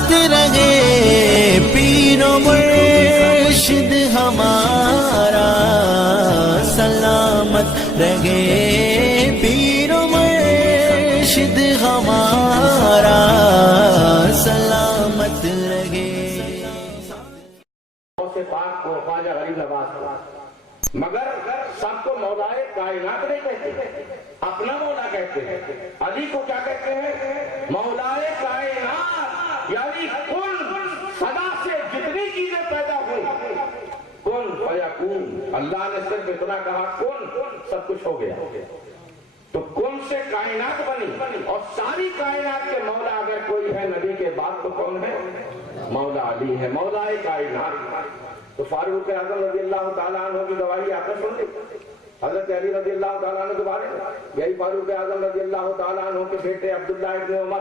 سلامت رہے پیر و مرشد ہمارا، سلامت رہے پیر و مرشد ہمارا، سلامت رہے۔ پاک کو خواجہ غریب نواز کو، مگر سب کو مولائے کائنات نہیں کہتے، اپنا مولا کہتے ہیں۔ علی کو کیا کہتے ہیں؟ مولائے کائنات، یعنی کل صدا سے جتنی چیزیں پیدا ہوئی، کن فیکون، اللہ نے صرف اتنا کہا کن، سب کچھ ہو گیا۔ تو کن سے کائنات بنی، اور ساری کائنات کے مولا اگر کوئی ہے نبی کے بعد تو کون ہے؟ مولا علی ہے، مولائے کائنات۔ تو فاروق اعظم رضی اللہ تعالیٰ عنہ کی گواہی آپ نے سن لی، حضرت علی رضی اللہ تعالیٰ عنہ کے بارے میں۔ یہی فاروق اعظم رضی اللہ تعالیٰ عنہ کے بیٹے عبداللہ ابن عمر،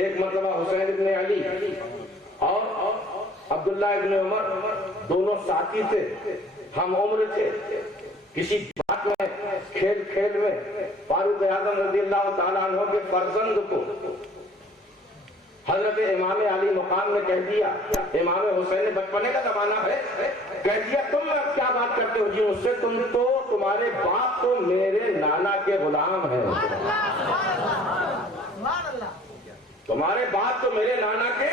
ایک مرتبہ حسین ابن علی اور عبداللہ ابن عمر دونوں ساتھی تھے، ہم عمر تھے۔ کسی بات میں، کھیل کھیل میں فاروق اعظم رضی اللہ تعالیٰ عنہ کے فرزند کو حضرت امام علی مقام نے کہہ دیا، امام حسین بچپنے کا زمانہ ہے، کہہ دیا تم کیا بات کرتے ہو جی مجھ سے، تم تو تمہارے باپ تو میرے نانا کے غلام ہیں، تمہارے باپ تو میرے نانا کے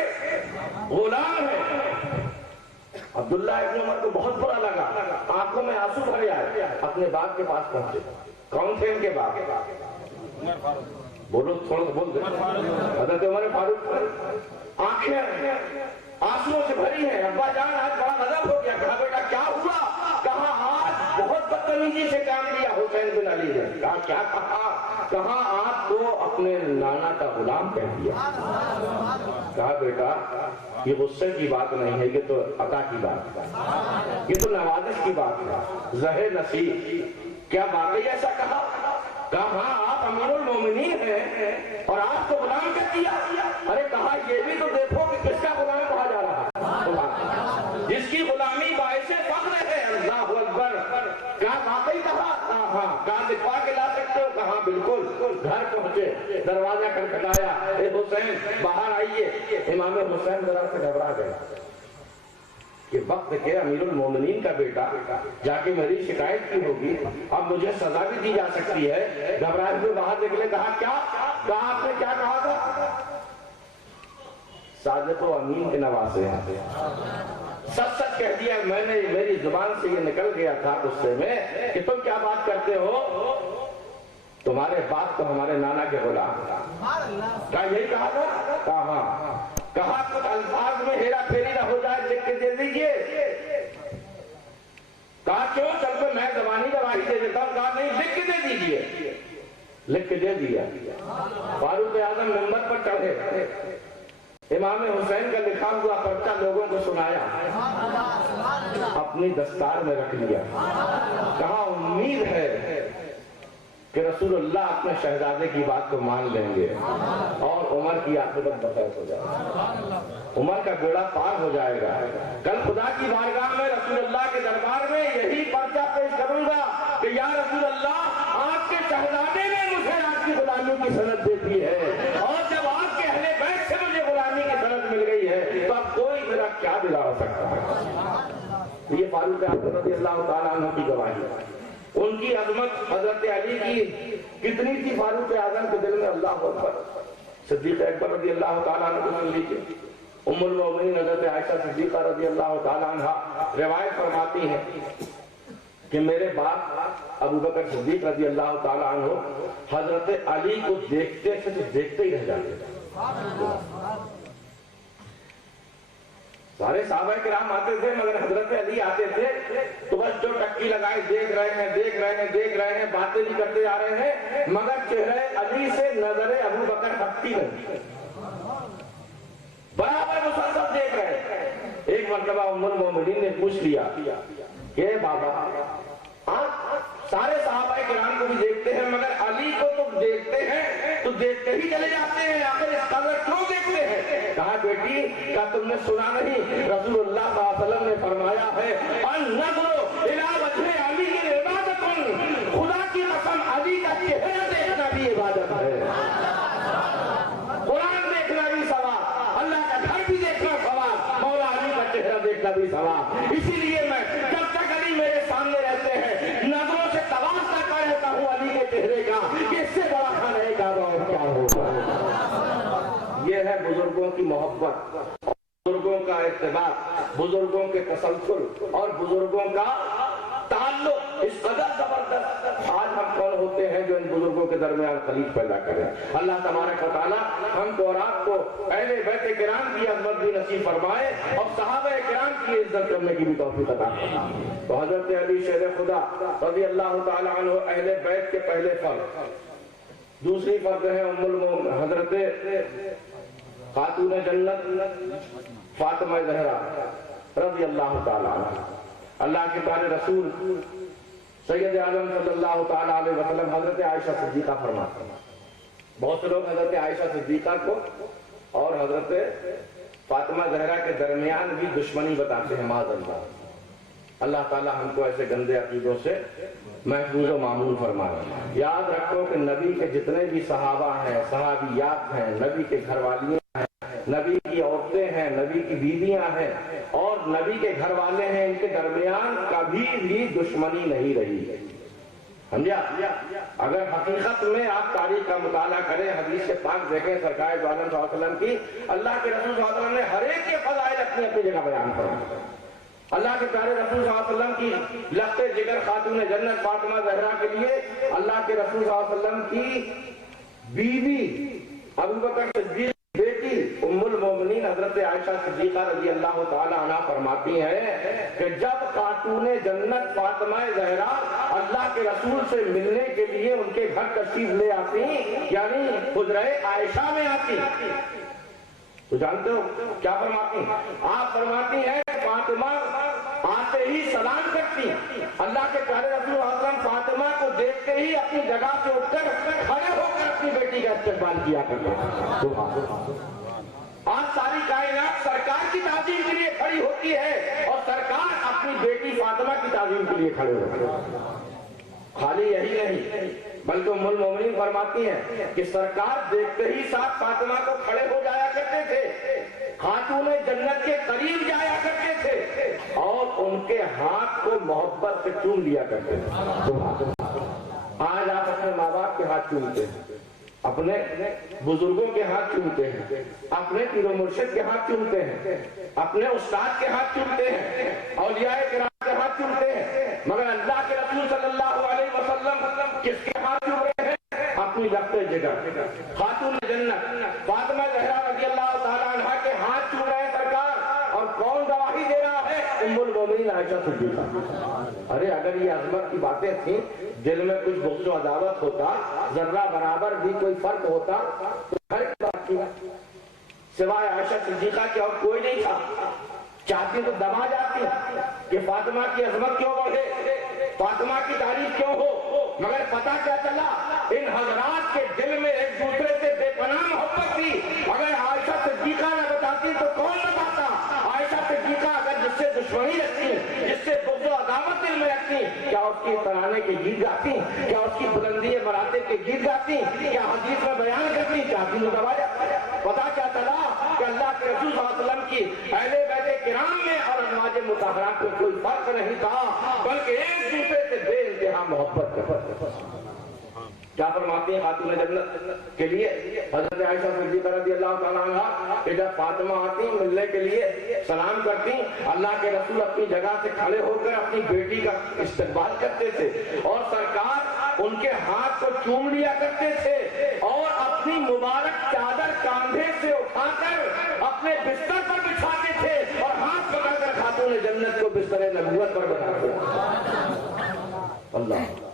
غلام ہیں۔ عبداللہ ابن عمر کو بہت برا لگا، آنکھوں میں آنسو بھرے آئے، اپنے باپ کے پاس پہنچے۔ کون تھے ان کے باپ؟ بولو تھوڑا بول دے، حضرت عمر فاروق۔ آنکھیں آنسوؤں سے بھری ہیں، ابا جان آج بڑا غضب ہو گیا۔ کہا بیٹا کیا ہوا؟ کہا آج بہت بدتمیزی سے کام لیا حسین بن علی نے۔ کہا کیا کہا؟ کہا آپ تو اپنے نانا کا غلام کہہ دیا۔ کہا بیٹا یہ غصے کی بات نہیں ہے، یہ تو عطا کی بات ہے، یہ تو نوازش کی بات ہے، زہر نصیب۔ کیا واقعی ایسا کہا؟ کہا ہاں آپ امیر المومنین ہیں اور آپ کو غلام کہہ دیا۔ ارے کہا یہ بھی تو دیکھو کہ کس کا غلام کہا جا رہا ہے، جس کی غلامی باعث فخر ہے، اللہ اکبر۔ کہا واقعی کہا؟ ہاں۔ کہا دکھوا کے لا سکتے ہو؟ کہا بالکل۔ گھر پہنچے، دروازہ کھٹکھٹایا، اے حسین باہر آئیے۔ امام حسین ذرا سے گھبرا گئے کہ وقت کے امیر المومنین کا بیٹا جا کے میری شکایت کی ہوگی، اب مجھے سزا بھی دی جا سکتی ہے۔ گھبرائے ہوئے باہر نکلے، کہا کیا؟ کہا آپ نے کیا کہا تھا؟ صادق و امین کے نواسے ہیں، سچ سچ کہہ دیا میں نے، میری زبان سے یہ نکل گیا تھا غصے میں کہ تم کیا بات کرتے ہو، تمہارے باپ تو ہمارے نانا کے غلام۔ کہا یہی کہا تھا؟ کہا ہاں۔ کہا کچھ الفاظ میں ہیرا پھیری نہ ہو جائے، لکھ کے دے دیجئے۔ کہا کیوں؟ چل پہ میں زبانی گواہی دے دیتا ہوں۔ کہا نہیں، لکھ کے دے دیجئے۔ لکھ کے دے دیا۔ فاروق اعظم ممبر پر چڑھے، امام حسین کا لکھا ہوا پرچہ لوگوں کو سنایا، اپنی دستار میں رکھ لیا۔ کہا امید ہے کہ رسول اللہ اپنے شہزادے کی بات کو مان لیں گے اور عمر کی عاقبت بخیر ہو جائے گا، عمر کا بیڑا پار ہو جائے گا۔ کل خدا کی بارگاہ میں رسول اللہ کے دربار میں یہی پرچہ پیش کروں گا کہ یا رسول اللہ آپ کے شہزادے نے مجھے آپ کی غلامی کی سند دے دی ہے، اور جب آپ کے اہل بیت سے مجھے غلامی کی سند مل گئی ہے تو اب کوئی میرا کیا دلا ہو سکتا ہے۔ یہ فاروق اعظم رضی اللہ تعالیٰ عنہ کی گواہی ہے۔ ان کی عظمت حضرت علی کی کتنی تھی فاروق اعظم کے دل میں، اللہ اکبر۔ صدیق اکبر رضی اللہ تعالیٰ عنہ کو سن لیجیے، ام المومنین حضرت عائشہ صدیقہ رضی اللہ تعالیٰ عنہ روایت فرماتی ہیں کہ میرے باپ ابو بکر صدیق رضی اللہ تعالیٰ عنہ حضرت علی کو دیکھتے تھے تو دیکھتے ہی رہ جاتے تھے۔ سارے صحابہ کرام آتے تھے مگر حضرت علی آتے تھے تو بس جو ٹکی لگائے دیکھ رہے ہیں، دیکھ رہے ہیں، دیکھ رہے ہیں، باتیں بھی کرتے جا رہے ہیں مگر چہرے علی سے نظر ابو بکر ہٹتی نہیں، برابر مسلسل دیکھ رہے ہیں۔ ایک مرتبہ ام المومنین نے پوچھ لیا کہ بابا آپ سارے صحابہ کرام کو بھی دیکھتے ہیں مگر علی کو تم دیکھتے ہیں تو دیکھتے ہی چلے جاتے ہیں، آخر اس قدر کیوں دیکھتے ہیں؟ کہا بیٹی کیا تم نے سنا نہیں، رسول اللہ صلی اللہ علیہ وسلم نے فرمایا ہے النظر الی وجہ علی عبادت، خدا کی قسم علی کا چہرہ دیکھنا بھی عبادت ہے، قرآن دیکھنا بھی ثواب، اللہ کا گھر گا کہ اس سے بڑا خانہ کعبہ اور کیا ہوگا۔ یہ ہے بزرگوں کی محبت، بزرگوں کا اتباع، بزرگوں کے تسلسل اور بزرگوں کا تعلق اس قدر زبردست۔ آج ہم کون ہوتے ہیں جو ان بزرگوں کے درمیان خلیج پیدا کریں؟ اللہ تبارک و تعالی ہم کو اور آپ کو اہل بیت کرام کی عظمت بھی نصیب فرمائے اور صحابہ کرام کی عزت کرنے کی بھی توفیق عطا فرمائے۔ تو حضرت علی شیر خدا رضی اللہ تعالی عنہ اہل بیت کے پہلے فرد۔ دوسری فرد ہے ام المومنین حضرت خاتون جنت فاطمہ زہرا رضی اللہ تعالی عنہ۔ اللہ کے پیارے رسول سید اعظم صلی اللہ تعالی علیہ وسلم حضرت عائشہ صدیقہ فرماتے ہیں۔ بہت سے لوگ حضرت عائشہ صدیقہ کو اور حضرت فاطمہ زہرا کے درمیان بھی دشمنی بتاتے ہیں، معاذ اللہ۔ اللہ تعالی ہم کو ایسے گندے عقیدوں سے محفوظ و معمول فرمائے۔ یاد رکھو کہ نبی کے جتنے بھی صحابہ ہیں، صحابیات ہیں، نبی کے گھر والیاں ہیں، نبی کی عورتیں ہیں، نبی کی بیویاں ہیں اور نبی کے گھر والے ہیں، ان کے درمیان کبھی بھی دشمنی نہیں رہی۔ سمجھا؟ اگر حقیقت میں آپ تاریخ کا مطالعہ کریں، حدیث پاک دیکھیں سرکار دو عالم صلی اللہ علیہ وسلم کی، اللہ کے رسول صلی اللہ علیہ وسلم نے ہر ایک کے فضائل اپنی اپنی جگہ بیان فرمائے۔ اللہ کے پیارے رسول صلی اللہ علیہ وسلم کی لخت جگر خاتون جنت فاطمہ زہرا کے لیے اللہ کے رسول صلی اللہ علیہ وسلم کی بیوی ابوبکر صدیق بیٹی ام المومنین حضرت عائشہ صدیقہ رضی اللہ تعالی عنہ فرماتی ہیں کہ جب خاتون جنت فاطمہ زہرا اللہ کے رسول سے ملنے کے لیے ان کے گھر تشریف لے آتی، یعنی حجرہ عائشہ میں آتی، تو جانتے ہو کیا فرماتی ہیں؟ آپ فرماتی ہیں فاطمہ آتے ہی سلام کرتی، اللہ کے پیارے رسول صلی اللہ علیہ وسلم فاطمہ کو دیکھتے ہی اپنی جگہ سے اٹھ کر کھڑے ہو کر اپنی بیٹی کا استقبال کیا کرتے۔ آج ساری کائنات سرکار کی تعظیم کے لیے کھڑی ہوتی ہے اور سرکار اپنی بیٹی فاطمہ کی تعظیم کے لیے کھڑے ہوتے ہیں۔ خالی یہی نہیں بلکہ ام المومنین فرماتی ہیں کہ سرکار دیکھتے ہی ساتھ فاطمہ کو کھڑے ہو جایا کرتے تھے، خاتون جنت کے قریب جایا کرتے تھے اور ان کے ہاتھ کو محبت سے چوم لیا کرتے تھے۔ آج آپ اپنے ماں باپ کے ہاتھ چومتے ہیں، اپنے بزرگوں کے ہاتھ چومتے ہیں، اپنے پیر و مرشد کے ہاتھ چومتے ہیں، اپنے استاد کے ہاتھ چومتے ہیں، اولیاء کرام کے ہاتھ چومتے ہیں، مگر اللہ کے رسول صلی اللہ علیہ وسلم کس کے ہاتھ چوم رہے ہیں؟ اپنی لخت جگر خاتون جنت فاطمہ زہرا رضی اللہ تعالیٰ عنہ کے ہاتھ چوم رہے ہیں سرکار، اور کون گواہی دے رہا ہے؟ ام المومنین عائشہ صدیقہ۔ ارے اگر یہ عظمت کی باتیں تھیں، دل میں کچھ بغض و عداوت ہوتا، ذرہ برابر بھی کوئی فرق ہوتا تو ہر ایک بات کی سوائے عائشہ صدیقہ کے اور کوئی نہیں تھا۔ چاہتی تو دبا جاتی کہ فاطمہ کی عظمت کیوں بڑھے، فاطمہ کی تعریف کیوں ہو، مگر پتہ کیا چلا ان حضرات کے دل میں ایک دوسرے سے بے پناہ محبت تھی۔ اگر عائشہ صدیقہ نہ بتاتی تو کون بتاتا؟ عائشہ صدیقہ اگر جس سے دشمنی رکھتی، جس سے بغض و عداوت دل میں رکھتی، کیا اس کی ترانے کے گیت گاتی؟ کیا اس کی بلندی مراتب کے گیت گاتی؟ کیا حدیث میں بیان کرتی؟ چاہتی تو دبا جاتی۔ پتہ کیا چلا کہ اللہ کے رسول صلی اللہ علیہ وسلم کی اہل بیت کرام میں اور ازواج مطہرات میں کوئی فرق نہیں تھا، بلکہ ایک دوسرے سے بے انتہا محبت کرتے۔ کیا فرماتی ہیں خاتون جنت کے لیے حضرت عائشہ صدیقہ رضی اللہ تعالیٰ عنہ کہ جب فاطمہ آتی ملنے کے لیے سلام کرتی، اللہ کے رسول اپنی جگہ سے کھڑے ہو کر اپنی بیٹی کا استقبال کرتے تھے اور سرکار ان کے ہاتھ کو چوم لیا کرتے تھے اور اپنی مبارک چادر کاندھے سے اٹھا کر اپنے بستر پر بچھاتے تھے اور ہاتھ پکڑ کر خاتون جنت کو بستر نبوت پر بٹھاتے تھے۔ اللہ،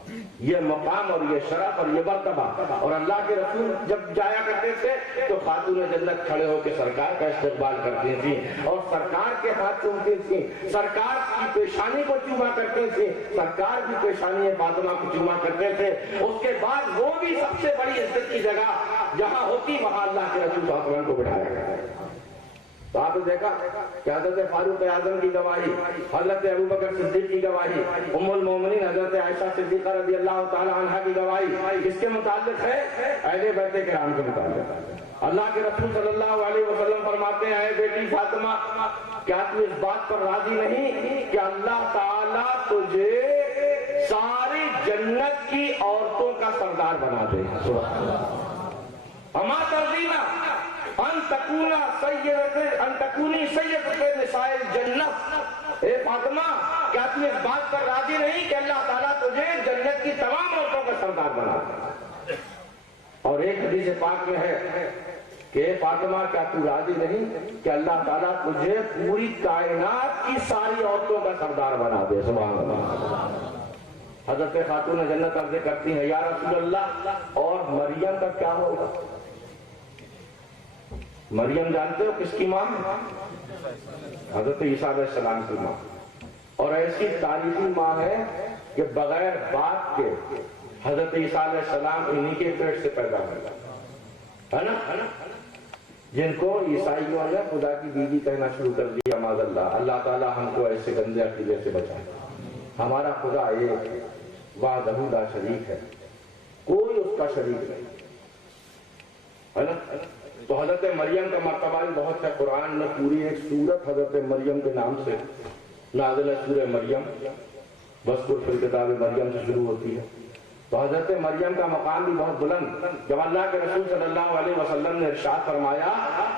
یہ مقام اور یہ شرف اور یہ مرتبہ، اور اللہ کے رسول جب جایا کرتے تھے تو خاتون جنت کھڑے ہو کے سرکار کا استقبال کرتی تھی اور سرکار کے ہاتھ چومتی تھی، سرکار کی پیشانی کو چوما کرتی تھی، سرکار کی پیشانی فاطمہ کو چوما کرتے تھے۔ اس کے بعد وہ بھی سب سے بڑی عزت کی جگہ جہاں ہوتی وہاں اللہ کے رسول صلی اللہ علیہ وسلم کو بٹھایا کرتے۔ تو آپ نے دیکھا کہ حضرت فاروق اعظم کی گواہی، حضرت ابوبکر صدیق کی گواہی، ام المومنین حضرت عائشہ صدیقہ رضی اللہ تعالی عنہ کی گواہی کس کے متعلق ہے؟ اہل بیت کرام کے متعلق۔ اللہ کے رسول صلی اللہ علیہ وسلم فرماتے ہیں، اے بیٹی فاطمہ، کیا تو اس بات پر راضی نہیں کہ اللہ تعالیٰ تجھے ساری جنت کی عورتوں کا سردار بنا دے. اما ترضینا ان تکونی سیدۃ نساء الجنت. اے فاطمہ کیا تم اس بات پر راضی نہیں کہ اللہ تعالیٰ تجھے جنت کی تمام عورتوں کا سردار بنا دے؟ اور ایک حدیث پاک میں ہے کہ اے فاطمہ کیا تو راضی نہیں کہ اللہ تعالیٰ تجھے پوری کائنات کی ساری عورتوں کا سردار بنا دے؟ سبحان اللہ. حضرت خاتون جنت عرض کرتی ہیں یا رسول اللہ اور مریم کا کیا ہوگا؟ مریم جانتے ہو کس کی ماں؟ حضرت عیسیٰ علیہ السلام کی ماں. اور ایسی تاریخی ماں ہے کہ بغیر باپ کے حضرت عیسیٰ علیہ السلام انہی کے پیٹ سے پیدا ہوئے ہے نا. جن کو عیسائیوں نے خدا کی بیوی کہنا شروع کر دیا معاذ اللہ. اللہ تعالی ہم کو ایسے گندے عقیدے سے بچائے. ہمارا خدا ایک وحدہ لا شریک ہے, کوئی اس کا شریک نہیں ہے نا. تو حضرت مریم کا مرتبہ بھی بہت ہے. قرآن میں پوری ایک سورت حضرت مریم کے نام سے نازل ہے, سورہ مریم. وَاذْكُرْ فِي الْكِتَابِ مریم سے شروع ہوتی ہے. تو حضرت مریم کا مقام بھی بہت بلند. جب اللہ کے رسول صلی اللہ علیہ وسلم نے ارشاد فرمایا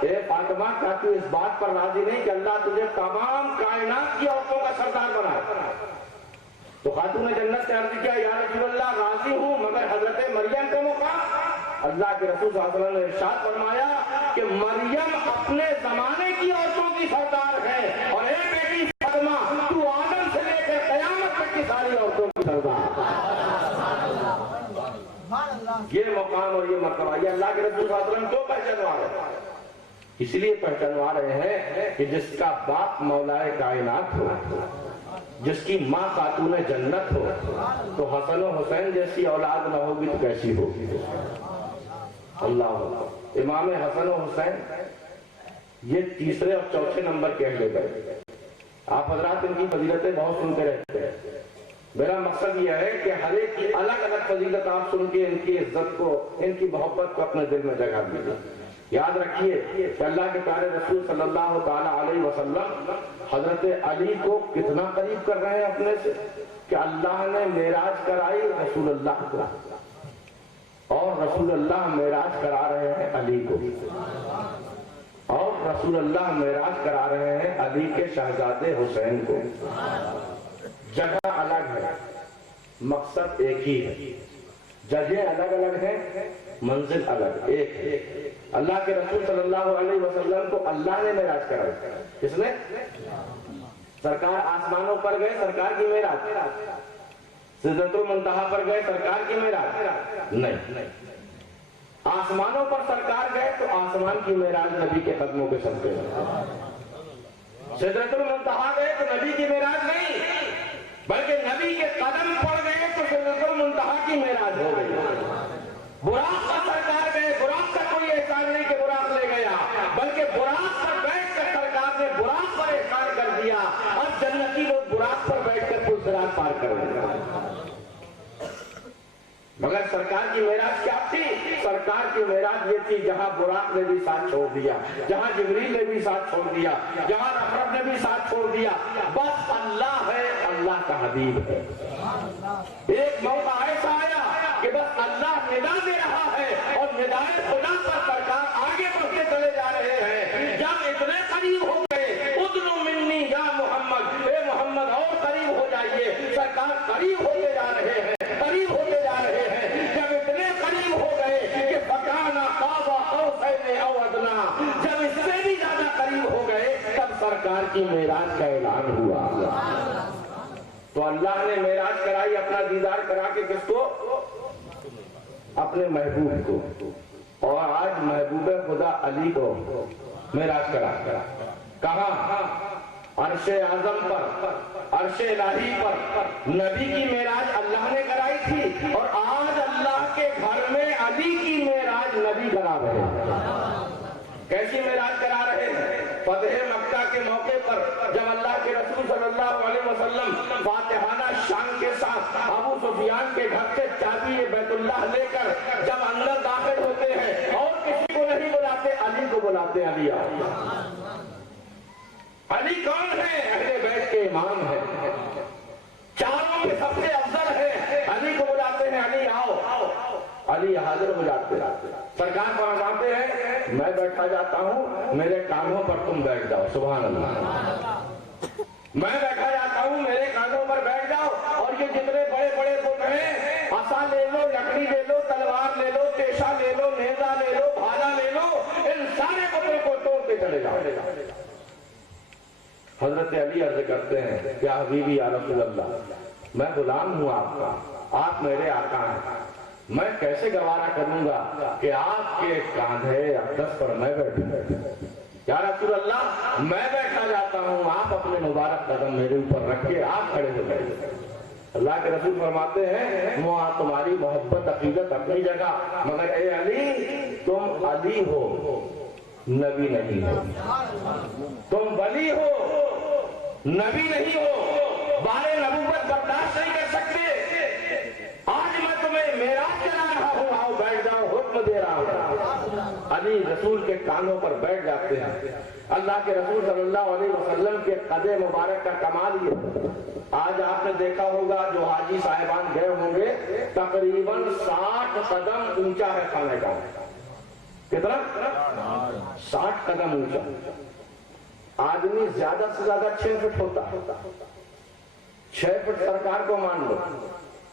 اے فاطمہ کیا تو اس بات پر راضی نہیں کہ اللہ تجھے تمام کائنات کی عورتوں کا سردار بنائے؟ تو خاتون جنت نے عرض کیا یا رسول اللہ راضی ہوں, مگر حضرت مریم کا مقام. اللہ کے رسول صلی اللہ علیہ وسلم نے ارشاد فرمایا کہ مریم اپنے زمانے کی عورتوں کی سردار ہے, اور اے بیٹی فاطمہ تو آدم سے لے کر قیامت تک کی ساری عورتوں کی سردار. یہ مقام اور یہ مرتبہ یہ اللہ کے رسول صلی اللہ علیہ وسلم کیوں پہچانوا رہے ہیں؟ اس لیے پہچانوا رہے ہیں کہ جس کا باپ مولائے کائنات ہو, جس کی ماں خاتون جنت ہو, تو حسن و حسین جیسی اولاد نہ ہوگی تو کیسی ہوگی؟ اللہ. امام حسن و حسین یہ تیسرے اور چوتھے نمبر کے اہل بیت. آپ حضرات ان کی فضیلتیں بہت سنتے رہتے ہیں. میرا مقصد یہ ہے کہ ہر ایک کی الگ الگ فضیلت آپ سن کے ان کی عزت کو, ان کی محبت کو اپنے دل میں جگہ دیجیے. یاد رکھیے کہ اللہ کے پیارے رسول صلی اللہ تعالی علیہ وسلم حضرت علی کو کتنا قریب کر رہے ہیں اپنے سے کہ اللہ نے معراج کرائی رسول اللہ کو, اور رسول اللہ معراج کرا رہے ہیں علی کو, اور رسول اللہ معراج کرا رہے ہیں علی کے شہزادے حسین کو. جگہ الگ ہے, مقصد ایک ہی ہے. جگہ الگ الگ ہیں, منزل الگ ایک ہے. اللہ کے رسول صلی اللہ علیہ وسلم کو اللہ نے معراج کرائی. کس نے؟ سرکار آسمانوں پر گئے, سرکار کی معراج. سدرۃ المنتہا پر گئے, سرکار کی معراج نہیں. آسمانوں پر سرکار گئے تو آسمان کی معراج نبی کے قدموں کے صدقے. سدرۃ المنتہا گئے تو نبی کی معراج نہیں, بلکہ نبی کے قدم پڑ گئے تو سدرۃ المنتہا کی معراج ہو گئی. براق پر سرکار گئے, براق کا کوئی احسان نہیں کہ براق لے گیا, بلکہ براق پر بیٹھ کر سرکار نے براق پر احسان کر دیا. اب جنتی لوگ براق پر بیٹھ کر پل صراط پار کر رہے ہیں. مگر سرکار کی معراج کیا تھی؟ سرکار کی معراج یہ تھی جہاں براق نے بھی ساتھ چھوڑ دیا, جہاں جبریل نے بھی ساتھ چھوڑ دیا, جہاں رحمت نے بھی ساتھ چھوڑ دیا. بس اللہ ہے, اللہ کا حبیب ہے. ایک موقع ایسا آیا کہ بس اللہ ندا دے رہا ہے اور ندائے خدا پر سرکار آگے بڑھتے چلے جا رہے ہیں. جب اتنے قریب ہو گئے ادنو منی یا محمد, اے محمد اور قریب ہو جائیے. سرکار قریب ہوتے جا رہے ہیں, قریب ہوتے جا رہے ہیں. جب اتنے قریب ہو گئے کہ فکانا قاب قوسین او ادنا, جب اس سے بھی زیادہ قریب ہو گئے تب سرکار کی معراج کا اعلان ہوا. تو اللہ نے معراج کرائی, اپنا دیدار کرا کے کس کو؟ اپنے محبوب کو. اور آج محبوب خدا علی کو معراج کرا. کہاں؟ عرش اعظم پر, عرش الہی پر. نبی کی معراج اللہ نے کرائی تھی, اور آج اللہ کے گھر میں علی کی معراج نبی کرا رہے ہیں. کیسی معراج کرا رہے ہیں؟ فتح مکہ کے موقع پر جب اللہ کے رسول صلی اللہ علیہ وسلم فاتحانہ شان کے ساتھ ابو سفیان کے گھر سے چابی بیت اللہ لے کر جب اندر داخل ہوتے ہیں, اور کسی کو نہیں بلاتے, علی کو بلاتے. علی آؤ. علی کون ہے؟ اہل بیت کے امام ہے, چاروں میں سب سے افضل ہے. لیے حاضر ہو جاتے ہیں. سرکار فرماتے ہیں میں بیٹھا جاتا ہوں میرے کاندھوں پر تم بیٹھ جاؤ. سبحان اللہ. میں بیٹھا جاتا ہوں میرے کاندھوں پر بیٹھ جاؤ. اور یہ جتنے بڑے بڑے بت ہیں عصا لے لو, لکڑی لے لو, تلوار لے لو, تیشا لے لو, نیزا لے لو, بھالا لے لو, ان سارے بتوں کو توڑ کے چلے جاؤ. حضرت علی عرض کرتے ہیں کیا حبیبی یا رسول اللہ, میں غلام ہوں آپ کا, آپ میرے آقا ہیں, میں کیسے گوارا کروں گا کہ آپ کے کاندھے اقدس پر میں بیٹھوں. یا رسول اللہ میں بیٹھا جاتا ہوں, آپ اپنے مبارک قدم میرے اوپر رکھ کے آپ کھڑے ہو جائیے. اللہ کے رسول فرماتے ہیں وہاں تمہاری محبت عقیدت اپنی جگہ, مگر اے علی تم علی ہو, نبی نہیں ہو. تم ولی ہو, نبی نہیں ہو. بارے نبوت برداشت نہیں کر سکتے. آج میں تمہیں معراج کرا رہا ہوں, آؤ بیٹھ جاؤ, حکم دے رہا ہوں. علی رسول کے کانوں پر بیٹھ جاتے ہیں. اللہ کے رسول صلی اللہ علیہ وسلم کے قد مبارک کا کمال یہ, آج آپ نے دیکھا ہوگا جو حاجی صاحبان گئے ہوں گے تقریباً 60 قدم اونچا ہے خانہ کعبہ. کتنا؟ 60 قدم اونچا. آدمی زیادہ سے زیادہ 6 فٹ ہوتا. 6 فٹ سرکار کو مان لو,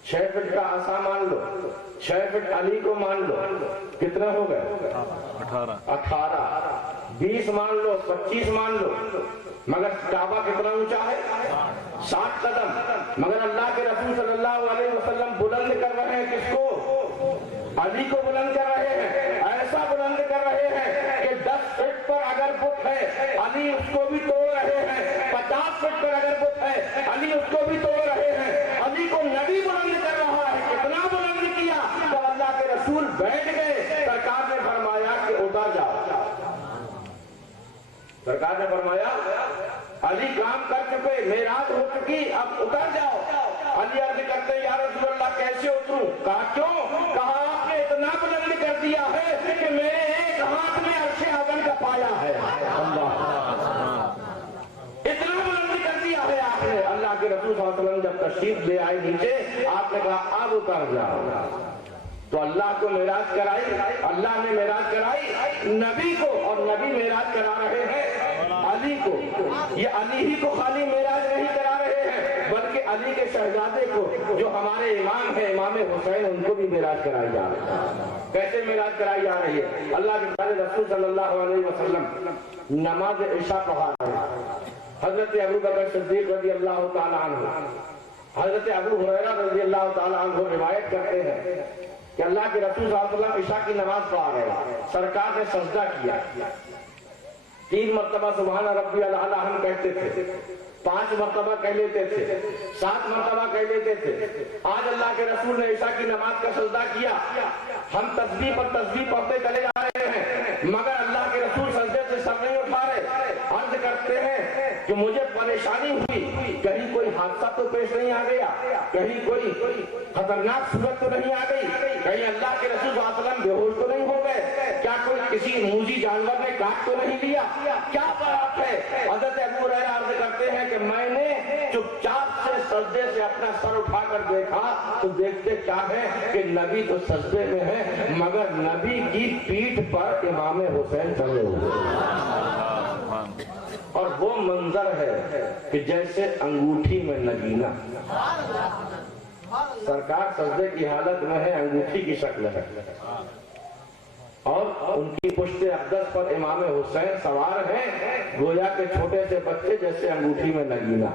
6 فٹ کا عصا مان لو, 6 فٹ علی کو مان لو, کتنے ہو گئے؟ 18. 20 مان لو, 25 مان لو, مگر کعبہ کتنا اونچا ہے؟ 60 قدم. مگر اللہ کے رسول صلی اللہ علیہ وسلم بلند کر رہے ہیں کس کو؟ علی کو بلند کر رہے ہیں. ایسا بلند کر رہے ہیں کہ 10 فٹ پر اگر بت ہے علی اس کو بھی توڑ رہے ہیں, 50 فٹ پر اگر بت ہے علی اس کو بھی توڑ رہے ہیں. علی کو نبی بلند کر رہا ہے. کتنا بلند کیا؟ جب اللہ کے رسول بیٹھ گئے سرکار نے فرمایا کہ اتر جاؤ. سرکار نے فرمایا علی کام کر چکے, معراج ہو چکی, اب اتر جاؤ. علی عرض کرتے یا رسول اللہ کیسے اتروں؟ کہا کیوں؟ کہا آپ نے اتنا بلند کر دیا ہے کہ میرے ایک ہاتھ میں عرش اعظم کا پایا ہے. اتنا بلند کر دیا ہے آپ نے. اللہ کے رسول صلی اللہ علیہ وسلم جب تشریف لے آئے نیچے, آپ نے کہا اب اتر جاؤ. تو اللہ کو معراج کرائی, اللہ نے معراج کرائی نبی کو, اور نبی معراج کرا رہے ہیں علی کو. یہ علی ہی کو خالی معراج نہیں کرا رہے ہیں بلکہ علی کے شہزادے کو جو ہمارے امام ہیں امام حسین, ان کو بھی معراج کرائی جا رہی ہے. کیسے معراج کرائی جا رہی ہے؟ اللہ کے پیارے رسول صلی اللہ علیہ وسلم نماز عشاء پڑھا رہے ہیں. حضرت ابو بکر صدیق رضی اللہ تعالیٰ عنہ, حضرت ابو ہریرہ رضی اللہ تعالیٰ عنہ روایت کرتے ہیں کہ اللہ کے رسول صلی اللہ علیہ وسلم عشاء کی نماز پڑھا رہے ہیں. سرکار نے سجدہ کیا, 3 مرتبہ سبحان ربی الاعلی ہم کہتے تھے, 5 مرتبہ کہہ لیتے تھے, 7 مرتبہ کہہ لیتے تھے. آج اللہ کے رسول نے عشاء کی نماز کا سجدہ کیا. ہم تسبیح پر تسبیح پڑھتے چلے جا رہے ہیں مگر اللہ کے رسول سجدے سے سر نہیں اٹھا رہے. عرض کرتے ہیں کہ مجھے پریشانی ہوئی, کہیں کوئی حادثہ تو پیش نہیں آ گیا, کہیں کوئی خطرناک صورت تو نہیں آ گئی, کہیں اللہ کے رسول صلی اللہ علیہ وسلم بے ہوش تو نہیں ہو گئے, کیا کوئی کسی موذی جانور نے کاٹ تو نہیں لیا, کیا بات ہے؟ حضرت ابو ہریرہ عرض کرتے ہیں کہ میں نے چپ چاپ سے سجدے سے اپنا سر اٹھا کر دیکھا تو دیکھتے کیا ہے کہ نبی تو سجدے میں ہے مگر نبی کی پیٹھ پر امام حسین چڑھے ہوئے, اور وہ منظر ہے کہ جیسے انگوٹھی میں نگینہ. سرکار سجدے کی حالت میں ہے, انگوٹھی کی شکل ہے, اور ان کی پشت اقدس پر امام حسین سوار ہیں گویا کہ چھوٹے سے بچے جیسے انگوٹھی میں نگینہ.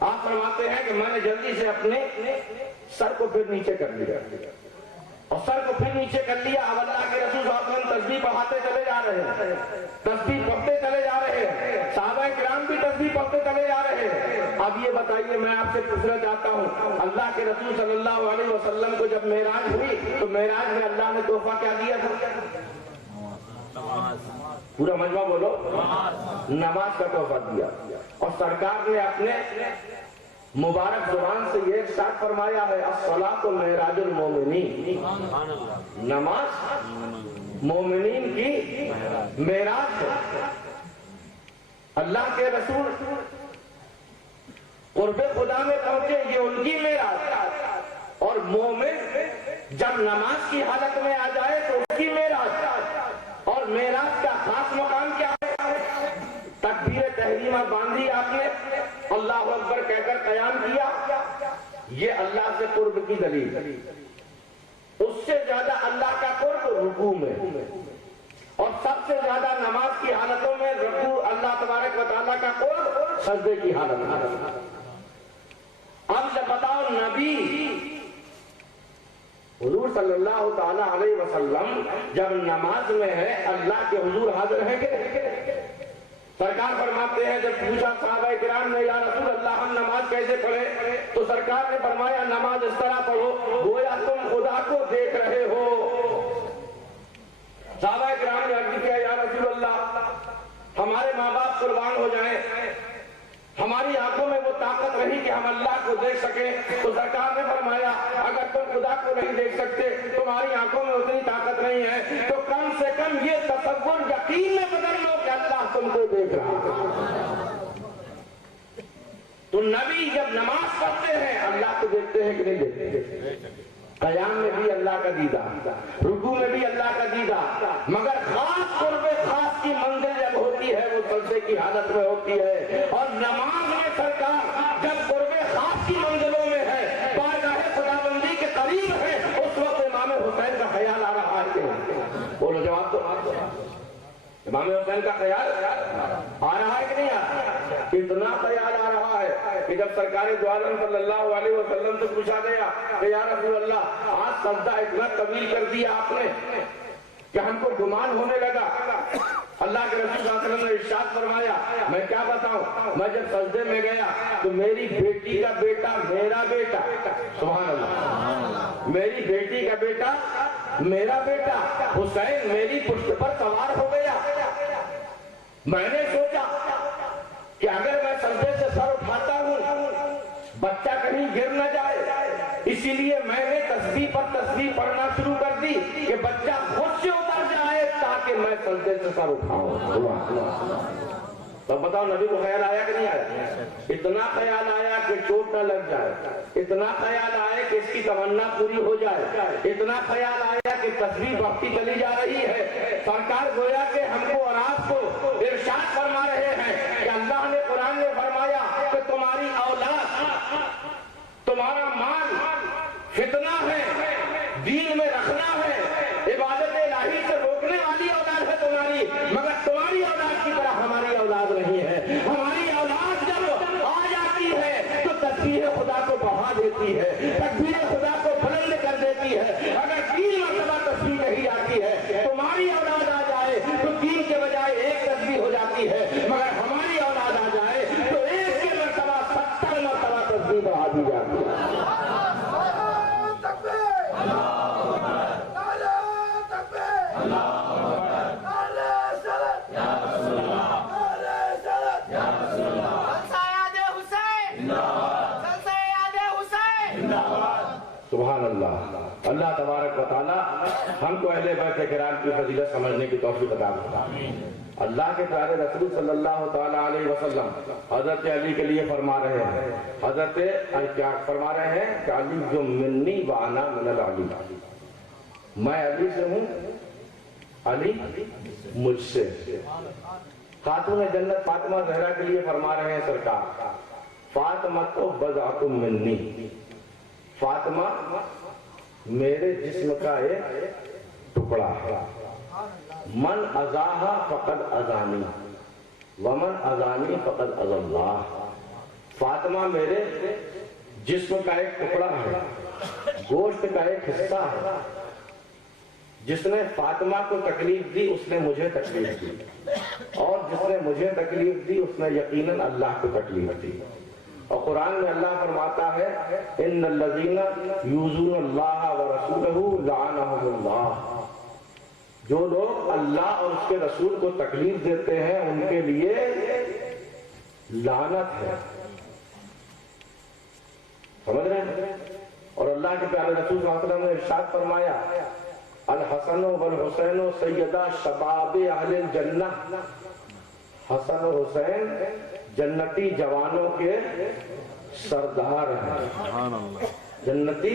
آپ فرماتے ہیں کہ میں نے جلدی سے اپنے سر کو پھر نیچے کر لیا, اور سر کو پھر نیچے کر لیا. اب اللہ کے رسول صلی اللہ علیہ وسلم تسبیح پڑھاتے چلے جا رہے ہیں, تسبیح پڑھتے چلے جا رہے ہیں, صحابہ کرام بھی تسبیح پڑھتے چلے جا رہے ہیں. اب یہ بتائیے, میں آپ سے پوچھنا چاہتا ہوں, اللہ کے رسول صلی اللہ علیہ وسلم کو جب معراج ہوئی تو معراج میں اللہ نے تحفہ کیا دیا تھا؟ پورا مجمع بولو, نماز کا تحفہ دیا. اور سرکار نے اپنے مبارک زبان سے یہ ارشاد فرمایا ہے الصلاۃ معراج المومنین, نماز مومنین کی معراج ہے. اللہ کے رسول قرب خدا میں پہنچے, یہ ان کی معراج, اور مومن جب نماز کی حالت میں آ جائے تو اس کی معراج، اور معراج کا خاص مقام کیا ہے؟ تکبیر تحریمہ باندھی آپ نے، اللہ اکبر کہہ کر قیام کیا، یہ اللہ سے قرب کی دلیل۔ اس سے زیادہ اللہ کا قرب رکوع میں، اور سب سے زیادہ نماز کی حالتوں میں رکوع اللہ تبارک و تعالیٰ کا قرب سجدے کی حالت میں۔ اب جب بتاؤ نبی حضور صلی اللہ تعالیٰ علیہ وسلم جب نماز میں ہے اللہ کے حضور حاضر ہیں کہ سرکار فرماتے ہیں جب پوچھا صحابہ کرام نے یا رسول اللہ ہم نماز کیسے پڑھیں تو سرکار نے فرمایا نماز اس طرح پڑھو گویا تم خدا کو دیکھ رہے ہو۔ صحابہ کرام نے عرض کیا یا رسول اللہ ہمارے ماں باپ قربان ہو جائیں، ہماری آنکھوں میں وہ طاقت رہی کہ ہم اللہ کو دیکھ سکیں، تو سرکار نے فرمایا اگر تم خدا کو نہیں دیکھ سکتے، تمہاری آنکھوں میں اتنی طاقت نہیں ہے، تو کم سے کم یہ تصور یقین میں بدل لو کہ اللہ تم کو دیکھ رہا ہے۔ تو نبی جب نماز پڑھتے ہیں اللہ کو دیکھتے ہیں کہ نہیں دیکھتے؟ قیام میں بھی اللہ کا دیدہ، رکوع میں بھی اللہ کا دیدہ، مگر خاص قرب خاص کی منزل جب ہوتی ہے وہ سجدے کی حالت میں ہوتی ہے، اور نماز میں سرکار جب قرب خاص کی منزلوں میں ہے، بارگاہ خداوندی کے قریب ہے، اس وقت امام حسین کا خیال آ رہا ہے کہ بولو جواب تو امام حسین کا خیال آ رہا ہے کہ نہیں آ رہا؟ اتنا خیال آ رہا ہے کہ جب سرکار دو عالم صلی اللہ علیہ وسلم سے پوچھا گیا کہ یا رسول اللہ آج سجدہ اتنا طویل کر دیا آپ نے کہ ہم کو گمان ہونے لگا۔ اللہ کے رسول صلی اللہ علیہ وسلم نے ارشاد فرمایا میں کیا بتاؤں، میں جب سجدے میں گیا تو میری بیٹی کا بیٹا میرا بیٹا، سبحان اللہ، میری بیٹی کا بیٹا میرا بیٹا حسین میری پشت پر سوار ہو گیا۔ میں نے سوچا کہ اگر میں سجدے سے سر اٹھاتا ہوں بچہ کہیں گر نہ جائے، اسی لیے میں نے تسبیح پر تسبیح پڑھنا شروع کر دی کہ بچہ خود سے اتر جائے تاکہ میں سجدے سے سر اٹھاؤں۔ تو بتاؤ نبی کو خیال آیا کہ نہیں آیا؟ اتنا خیال آیا کہ چوٹ نہ لگ جائے، اتنا خیال آیا کہ اس کی تمنا پوری ہو جائے، اتنا خیال آیا کہ تسبیح بڑھتی چلی جا رہی ہے۔ سرکار گویا کہ ہم کو اور آپ کو ارشاد فرما رہے ہیں کہ اللہ نے قرآن میں فرمایا کہ تمہاری اولاد، تمہارا مال فتنہ ہے، دین میں رکھنا ہے، عبادت الہی سے روکنے والی اولاد ہے تمہاری، مگر تمہاری اولاد کی طرح ہماری اولاد نہیں ہے۔ ہماری اولاد جب آ جاتی ہے تو تسبیح خدا کو بڑھا دیتی ہے، تکبیر خدا کو بلند کر دیتی ہے۔ اگر 3 مرتبہ تسبیح نہیں آتی ہے، تمہاری اولاد آ جائے تو 3 کے بجائے 1 تسبیح ہو جاتی ہے، مگر ہماری اولاد آ جائے تو 1 کے مرتبہ 70 مرتبہ تسبیح بڑھا دی جاتی ہے۔ سبحان اللہ۔ اللہ تبارک و تعالی ہم کو اہل بیت کرام کی فضیلت سمجھنے کی توفیق عطا فرمائے۔ اللہ کے پیارے رسول صلی اللہ تعالی علیہ وسلم حضرت علی کے لیے فرما رہے ہیں، حضرت کیا فرما رہے ہیں کہ علی جو منی وانا من العلی، میں علی سے ہوں، علی مجھ سے۔ خاتون جنت فاطمہ زہرا کے لیے فرما رہے ہیں سرکار فاطمہ تو بضعۃ منی، فاطمہ میرے جسم کا ایک ٹکڑا ہے، من ازاہا فقد ازانی ومن ازانی فقد از اللہ۔ فاطمہ میرے جسم کا ایک ٹکڑا ہے، گوشت کا ایک حصہ ہے، جس نے فاطمہ کو تکلیف دی اس نے مجھے تکلیف دی، اور جس نے مجھے تکلیف دی اس نے یقیناً اللہ کو تکلیف دی۔ اور قرآن میں اللہ فرماتا ہے ان الذین یؤذون اللہ ورسولہ لعنہم اللہ، جو لوگ اللہ اور اس کے رسول کو تکلیف دیتے ہیں ان کے لیے لعنت ہے۔ سمجھ رہے ہیں؟ اور اللہ کے پیارے رسول صلی اللہ علیہ وسلم نے ارشاد فرمایا الحسن والحسین سیدہ شباب اہل الجنہ، حسن و حسین جنتی جوانوں کے سردار ہیں، جنتی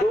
2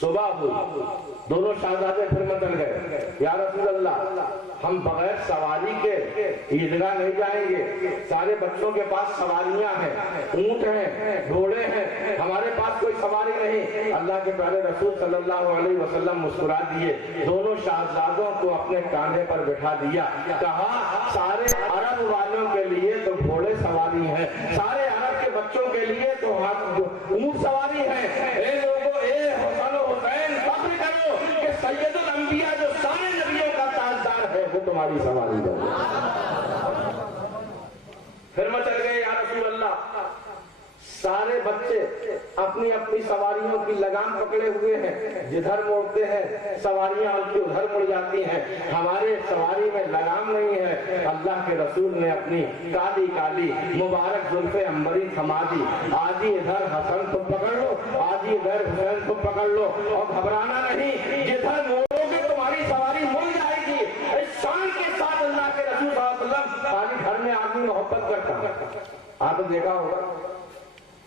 صبح ہوئی، دونوں شہزادے پھر مچل گئے، یا رسول اللہ ہم بغیر سواری کے عیدگاہ نہیں جائیں گے، سارے بچوں کے پاس سواریاں ہیں، اونٹ ہیں، گھوڑے ہیں، ہمارے پاس کوئی سواری نہیں۔ اللہ کے پیارے رسول صلی اللہ علیہ وسلم مسکرا دیے، دونوں شہزادوں کو اپنے کاندھے پر بٹھا دیا، کہا سارے عرب والوں کے لیے تو گھوڑے سواری ہیں، سارے عرب کے بچوں کے لیے تو اونٹ سواری ہیں، اے لوگوں، اے حسن و حسین فخر کرو کہ سید الانبیاء جو سارے نبیوں کا تاجدار ہے وہ تمہاری سواری ہے۔ پھر مچل گئے، یا رسول اللہ سارے بچے اپنی اپنی سواریوں کی لگام پکڑے ہوئے ہیں، جدھر موڑتے ہیں سواریاں ان کی ادھر مڑ جاتی ہیں، ہمارے سواری میں لگام نہیں ہے۔ اللہ کے رسول نے اپنی کالی کالی مبارک زلف عنبری تھما دی، آج ہی ادھر حسن کو پکڑ لو، آج ہی ادھر حسین کو پکڑ لو، اور گھبرانا نہیں، جدھر موڑو گے تمہاری سواری مڑ جائے گی۔ اس شان کے ساتھ اللہ کے رسول صلی اللہ علیہ وسلم، خالی گھر میں آدمی محبت کرتا ہے، آپ نے دیکھا ہوگا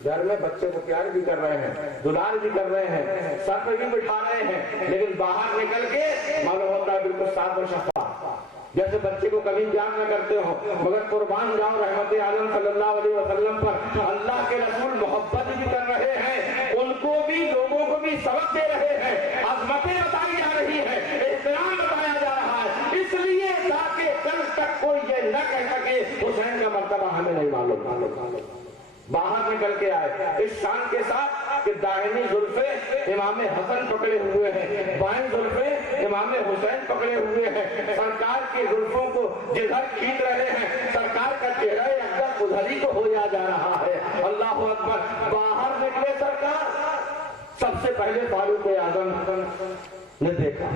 گھر میں بچے کو پیار بھی کر رہے ہیں، دلال بھی کر رہے ہیں، سر پہ بھی بٹھا رہے ہیں، لیکن باہر نکل کے معلوم ہوتا ہے بالکل صاف و شفاف، جیسے بچے کو کبھی پیار نہ کرتے ہو، مگر قربان جاؤ رحمت عالم صلی اللہ علیہ وسلم پر، اللہ کے رسول محبت بھی کر رہے ہیں، ان کو بھی لوگوں کو بھی سبق دے رہے ہیں، عظمتیں بتائی جا رہی ہے، احترام بتایا جا رہا ہے، اس لیے تاکہ کل تک کوئی یہ نہ کہہ سکے حسین کا مرتبہ ہمیں نہیں معلوم۔ باہر نکل کے آئے اس شان کے ساتھ کہ داہنی زلفیں امام حسن پکڑے ہوئے ہیں، بائیں زلفیں امام حسین پکڑے ہوئے ہیں، سرکار کی زلفوں کو جدھر کھینچ رہے ہیں سرکار کا چہرہ اکثر ادھر ہی کو ہویا جا رہا ہے۔ اللہ اکبر، باہر نکلے سرکار، سب سے پہلے فاروق اعظم نے دیکھا،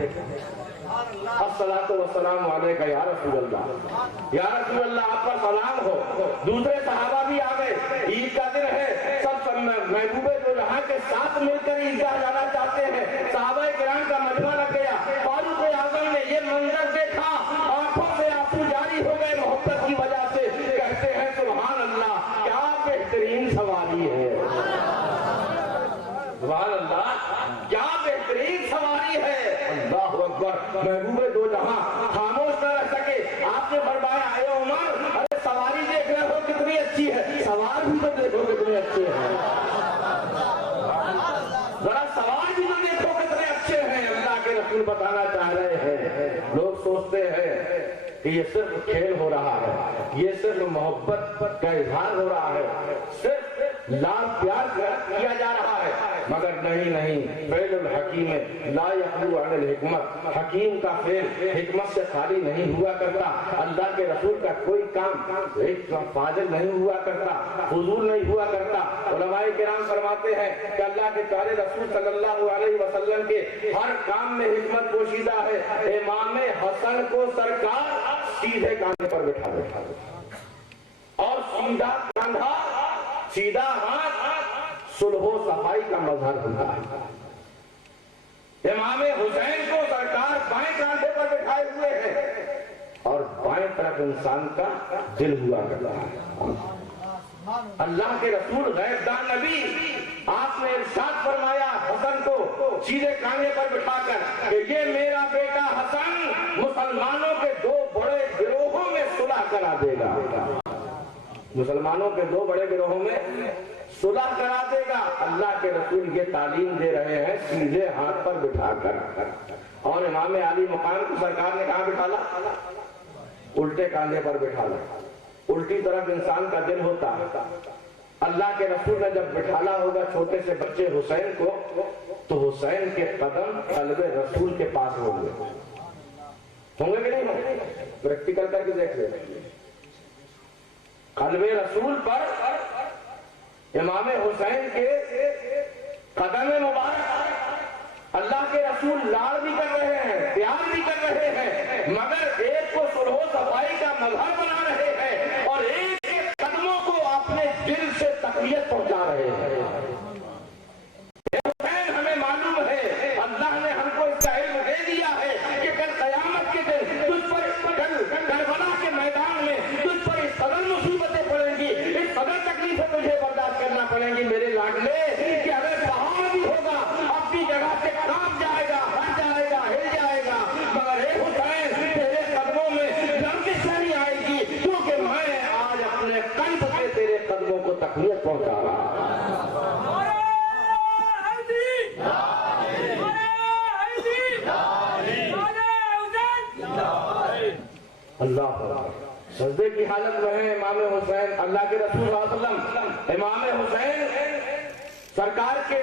الصلاۃ والسلام علیک یا رسول اللہ، یا رسول اللہ آپ پر سلام ہو۔ دوسرے صحابہ بھی آ گئے، عید کا دن ہے، سب محبوب دو جہاں کے ساتھ مل کر عیدگاہ جانا چاہتے ہیں، صحابہ کرام کا مجمع لگ گیا، فاروق اعظم نے یہ منظر دیکھا، آنکھوں سے آنسو جاری ہو گئے محبت کی وجہ سے، کہتے ہیں سبحان اللہ کیا بہترین سواری ہے، سبحان اللہ کیا بہترین سواری ہے۔ اللہ اکبر، محبوب دو جہاں خاموش نہ رہ سکے، آپ نے فرمایا اے عمر، ارے سواری دیکھ رہے ہو کتنی اچھی ہے، سوار بھی تو دیکھو کتنے اچھے ہیں، ذرا سوار بھی تو دیکھو کتنے اچھے ہیں۔ اللہ کے رسول بتانا چاہ رہے ہیں، لوگ سوچتے ہیں کہ یہ صرف کھیل ہو رہا ہے، یہ صرف محبت کا اظہار ہو رہا ہے، صرف لال پیار کیا جا رہا ہے، مگر نہیں، فعل الحکیم لا یخلو عن الحکمت، حکیم کا فعل حکمت سے خالی نہیں ہوا کرتا، اللہ کے رسول کا کوئی کام ایک فاضل نہیں ہوا کرتا، فضول نہیں ہوا کرتا۔ علماء کرام فرماتے ہیں کہ اللہ کے پیارے رسول صلی اللہ علیہ وسلم کے ہر کام میں حکمت پوشیدہ ہے۔ امام حسن کو سرکار سیدھے کاندھے پر بٹھا دیتا اور سیدھا کاندھا سیدھا ہاتھ صلح و صفائی کا مظہر ہوتا ہے۔ امام حسین کو سرکار بائیں کاندھے پر بٹھائے ہوئے ہیں اور بائیں طرف انسان کا دل ہوا کرتا ہے۔ اللہ کے رسول غیب دان نبی، آپ نے ارشاد فرمایا حسن کو سیدھے کاندھے پر بٹھا کر کہ یہ میرا بیٹا حسن مسلمانوں کے دو بڑے گروہوں میں صلح کرا دے گا، مسلمانوں کے دو بڑے گروہوں میں صلح کرا دے گا۔ اللہ کے رسول یہ تعلیم دے رہے ہیں سیدھے ہاتھ پر بٹھا کر، اور امام علی مقام کو سرکار نے کہاں بٹھالا؟ الٹے کاندھے پر بٹھالا، الٹی طرف انسان کا دل ہوتا ہے۔ اللہ کے رسول نے جب بٹھالا ہوگا چھوٹے سے بچے حسین کو، تو حسین کے قدم قلب رسول کے پاس ہوں گے کہ نہیں ہوں گے؟ پریکٹیکل کر کے دیکھ لیں، قلب رسول پر امام حسین کے قدم مبارک، اللہ کے رسول لاڑ بھی کر رہے ہیں، پیار بھی کر رہے ہیں، مگر ایک کو صلح و صفائی کا مظہر بنا رہے ہیں اور ایک کے قدموں کو اپنے دل سے تقویت پہنچا رہے ہیں۔ حسین ہمیں معلوم ہے، اللہ نے ہم کو اس کا علم دے دیا ہے کہ کل قیامت کے دن تجھ پر کربلا کے میدان میں تجھ پر اس قدر مصیبتیں پڑیں گی، اس قدر تکلیفیں تجھے برداشت کرنا پڑیں گی میرے لاڈلے، کہ اگر پہاڑ بھی ہوگا اپنی جگہ سے اللہ سجدے کی حالت میں ہے امام حسین. اللہ کے رسول صلی اللہ علیہ وسلم امام حسین سرکار کے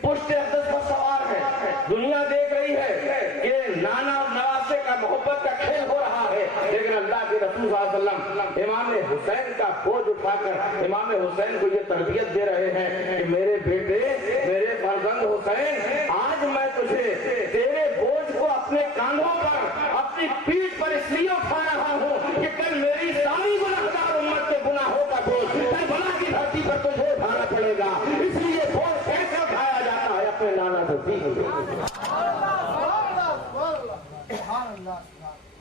پشت اقدس پر سوار ہے. دنیا دیکھ رہی ہے کہ نانا اور نواسے کا محبت کا کھیل ہو رہا ہے، لیکن اللہ کے رسول صلی اللہ علیہ وسلم امام حسین کا بوجھ اٹھا کر امام حسین کو یہ تربیت دے رہے ہیں کہ میرے بیٹے، میرے فرزند حسین، آج میں تجھے تیرے بوجھ کو اپنے کاندھوں پر، اپنی پیٹھ پر اس لیے اٹھا رہا ہوں کہ کل میری ساری گناہگار امت کے گناہوں کا بوجھ کربلا کی دھرتی پر تجھے اٹھانا پڑے گا. اس لیے بوجھ کیسے اٹھایا جاتا ہے؟ اپنے نانا سے سیکھ لو.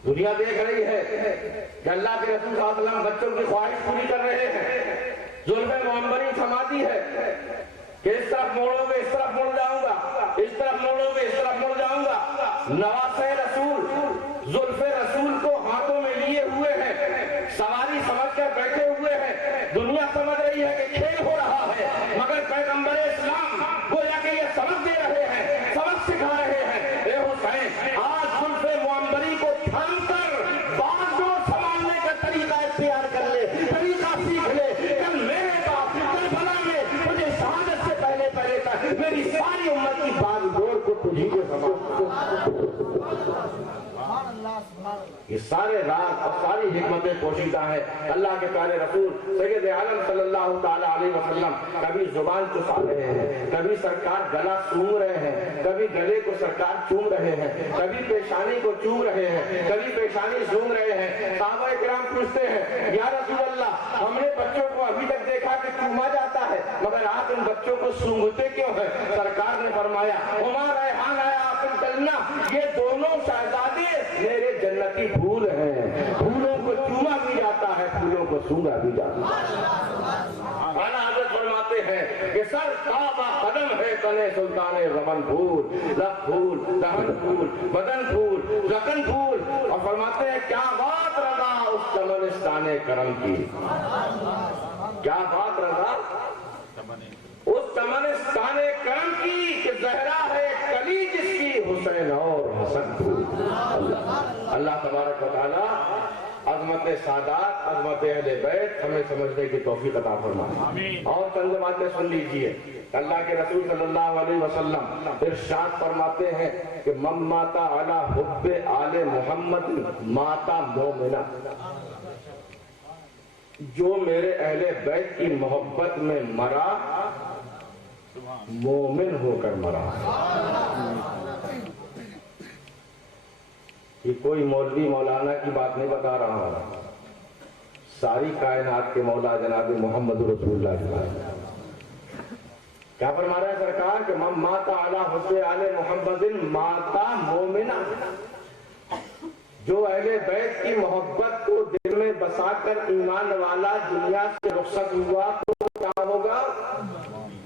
دنیا دیکھ رہی ہے کہ اللہ کے رسول صلی اللہ علیہ وسلم بچوں کی خواہش پوری کر رہے ہیں. زلف معمبری تھماتی ہے کہ اس طرف موڑو گے اس طرف مڑ جاؤں گا، اس طرف موڑو گے اس طرف مڑ جاؤں گا. نواسے رسول زلف رسول کو ہاتھوں میں لیے ہوئے ہیں، سواری سمجھ کر بیٹھے ہوئے ہیں. دنیا سمجھ رہی ہے کہ کھیل ہو رہا ہے، مگر پیغمبر اسلام گویا کہ یہ سبق دے رہے ہیں، سبق سکھا رہے ہیں. اے حسین، آج زلف معمبری کو تھام کر بات جو سنبھالنے کا طریقہ اختیار کر لے، طریقہ سیکھ لے. کل میرے باپ کربلا میں مجھے شہادت سے پہلے پہلے تک میری ساری امت کی باغ ڈور کو تجھی کو سنبھال. یہ سارے راز اور ساری حکمتیں پوشیدہ ہیں. اللہ کے پیارے رسول سید عالم صلی اللہ تعالی علیہ وسلم کبھی زبان چسا رہے ہیں، کبھی سرکار گلا سونگ رہے ہیں، کبھی گلے کو سرکار چوم رہے ہیں، کبھی پیشانی کو چوم رہے ہیں، کبھی پیشانی سونگ رہے ہیں. صحابہ کرام پوچھتے ہیں یا رسول اللہ، ہم نے بچوں کو ابھی تک دیکھا کہ چوما جاتا ہے، مگر آپ ان بچوں کو سونگتے کیوں ہیں؟ سرکار نے فرمایا ہما ریحان ہے آپ جلنا، یہ دونوں شہزادے میرے جنتی پھول ہیں. پھولوں کو چوما بھی جاتا ہے، پھولوں کو سونگا بھی جاتا ہے. اعلیٰ حضرت فرماتے ہیں کہ سر تابہ قدم ہے تنے سلطان رمن پھول، لب پھول، دہن پھول، بدن پھول، رکن پھول. اور فرماتے ہیں کیا بات رضا اس چمنستان کرم کی، کیا بات رضا اس چمنستان کرم کی کہ زہرا ہے کلی جس کی حسین اور حسن پھول. اللہ تبارک و تعالی عظمت سادات، عظمت اہل بیت ہمیں سمجھنے کی توفیق عطا فرمائے. اور چند باتیں سن لیجئے. اللہ کے رسول صلی اللہ علیہ وسلم ارشاد فرماتے ہیں کہ من ماتا علی حب آل محمد ماتا مومنا، جو میرے اہل بیت کی محبت میں مرا مومن ہو کر مرا. یہ کوئی مولوی مولانا کی بات نہیں بتا رہا ہوں، ساری کائنات کے مولا جناب محمد رسول اللہ کی بات. کیا فرما رہا ہے سرکار کہ من ماتا علی حب آل محمد ماتا مومنا، جو اہل بیت کی محبت کو دل میں بسا کر ایمان والا دنیا سے رخصت ہوا تو کیا ہوگا؟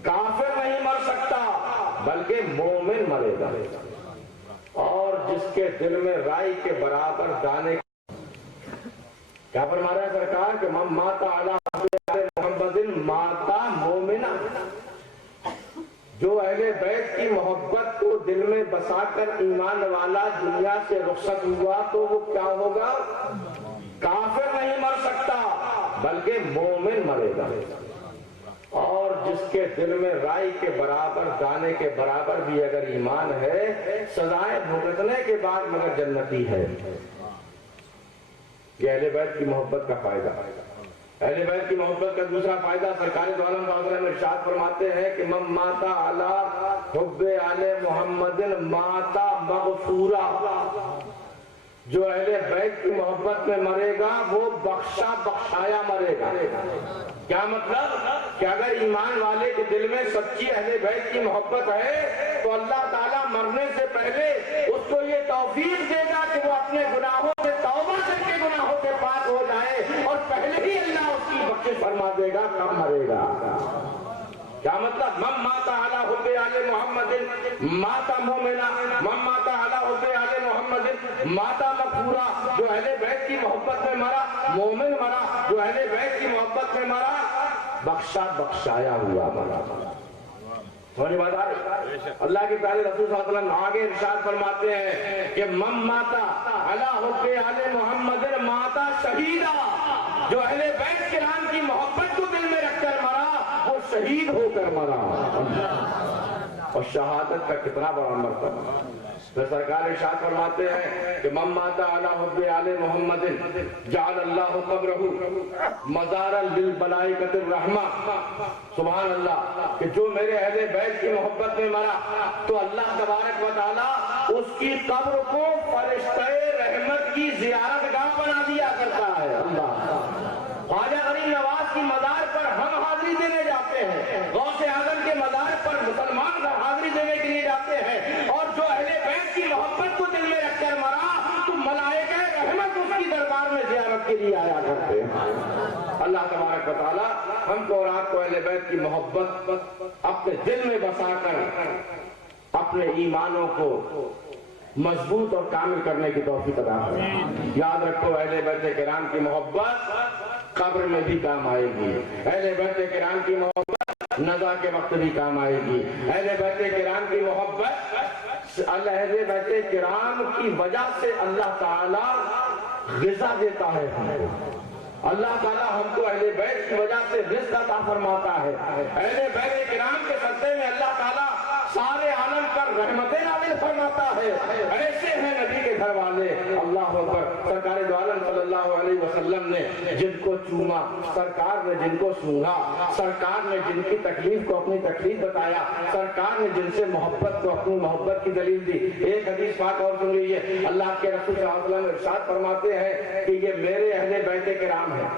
کافر نہیں مر سکتا بلکہ مومن مرے گا. اور جس کے دل میں رائی کے برابر دانے، کیا فرما رہا ہے سرکار کہ من ماتا علی محمد ماتا مومنا، جو اہل بیت کی محبت کو دل میں بسا کر ایمان والا دنیا سے رخصت ہوا تو وہ کیا ہوگا؟ کافر نہیں مر سکتا بلکہ مومن مرے گا. اور جس کے دل میں رائی کے برابر دانے کے برابر بھی اگر ایمان ہے، سزائیں بھگتنے کے بعد مگر جنتی ہے. یہ اہل بیت کی محبت کا فائدہ. اہل بیت کی محبت کا دوسرا فائدہ سرکار دو عالم صلی اللہ علیہ وسلم ارشاد فرماتے ہیں کہ من ماتا علی حب آل محمد ماتا مغفورا، جو اہل بیت کی محبت میں مرے گا وہ بخشا بخشایا مرے گا. کیا مطلب؟ کہ اگر ایمان والے کے دل میں سچی اہل بیت کی محبت ہے تو اللہ تعالیٰ مرنے سے پہلے اس کو یہ توفیق دے گا کہ وہ اپنے گناہوں سے توبہ کر کے گناہوں سے پاک ہو جائے، اور پہلے ہی اللہ اس کی بخشش فرما دے گا، کب مرے گا. کیا مطلب؟ من ماتا علی حب آل محمد ماتا مومنا، من ماتا علی حب آل محمد ماتا مغفورا، جو اہل بیت کی محبت میں مرا مومن مرا، جو اہل بیت کی محبت میں مرا بخشا بخشایا ہوا مرا. سمجھ بات آ رہی؟ اللہ کے پیارے رسول صلی اللہ علیہ وسلم آگے ارشاد فرماتے ہیں کہ من ماتا علی حب آل محمد کر مرا، اور شہادت کا کتنا بڑا مرتبہ۔ پھر سرکار ارشاد فرماتے ہیں کہ من مات علی حب آل محمد جعل اللہ قبرہ مزارا للملائکۃ الرحمہ۔ سبحان اللہ، کہ جو میرے اہل بیت کی محبت میں مرا تو اللہ تبارک و تعالی اس کی قبر کو فرشتہ رحمت کی زیارت گاہ بنا دیا کرتا ہے۔ اللہ، خواجہ غریب نواز کی مزار پر ہم حاضری دینے جاتے ہیں، غوث اعظم کے مزار پر مسلمان حاضری دینے کے لیے جاتے ہیں، اور جو اہل بیت کی محبت کو دل میں رکھ کر مرا تو ملائکہ رحمت اس کی دربار میں زیارت کے لیے آیا کرتے ہیں۔ اللہ تبارک و تعالی ہم کو اور آپ کو اہل بیت کی محبت اپنے دل میں بسا کر اپنے ایمانوں کو مضبوط اور کامل کرنے کی توفیق عطا فرمائے۔ یاد رکھو، اہل بیت کرام کی محبت قبر میں بھی کام آئے گی، اہل بیت کرام کی محبت نزا کے وقت بھی کام آئے گی، اہل بیت کرام کی محبت، اہل بیت کرام کی وجہ سے اللہ تعالی غذا دیتا ہے ہم کو، اللہ تعالیٰ ہم کو اہل بیت کی وجہ سے رزق عطا فرماتا ہے، اہل بیت کرام کے صدقے میں اللہ تعالیٰ سارے عالم پر رحمتیں نازل فرماتا ہے۔ ایسے ہیں نبی کے گھر والے، اللہ اکبر۔ سرکار دو عالم صلی اللہ علیہ وسلم نے جن کو چوما، سرکار نے جن کو سونگا، سرکار نے جن کی تکلیف کو اپنی تکلیف بتایا، سرکار نے جن سے محبت کو اپنی محبت کی دلیل دی۔ ایک حدیث پاک اور سن لیجیے، اللہ کے رسول صلی اللہ علیہ وسلم ارشاد فرماتے ہیں کہ یہ میرے اہل بیت کرام ہیں،